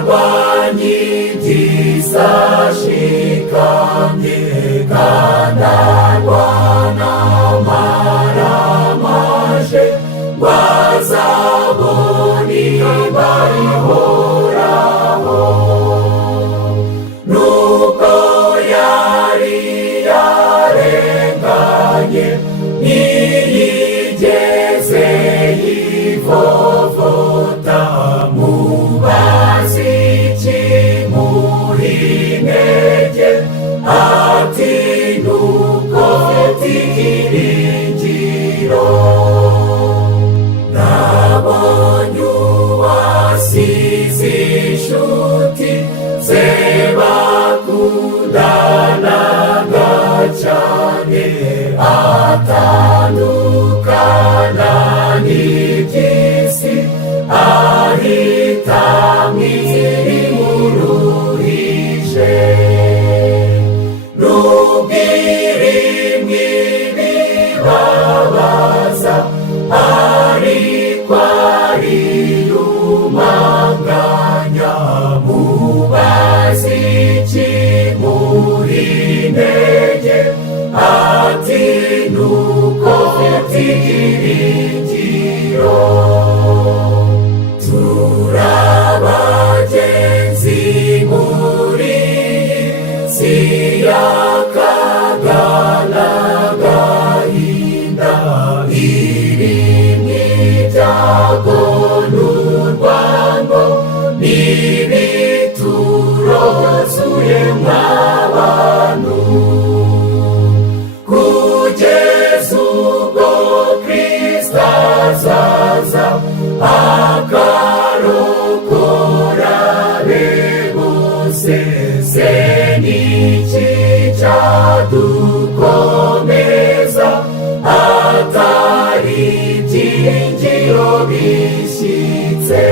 arwanyi by'isashikamye kandi arwana maramaje bazaboni barihoraho nuko yari yarenganye ntiyigeze yivovota mubazi ikimuha intege ati nuko ibyiringiro nabonye uwasize inshuti ze bakundanaga cyane atandukana n'iby'isi ahitamo irimuruhije nubwo irimwe ibibabaza ariko ariyumanganya mubazi ikimuha intege ati nuko ibyiringiro turabagenzi muri iyi si y'akaga n'agahinda irimo ibyago n'urwango n'ibiturozuye nk'abantu kugeza ubwo Kristo azaza akarokora be bose se n'iki cyadukomeza atari ibyiringiro bishyitse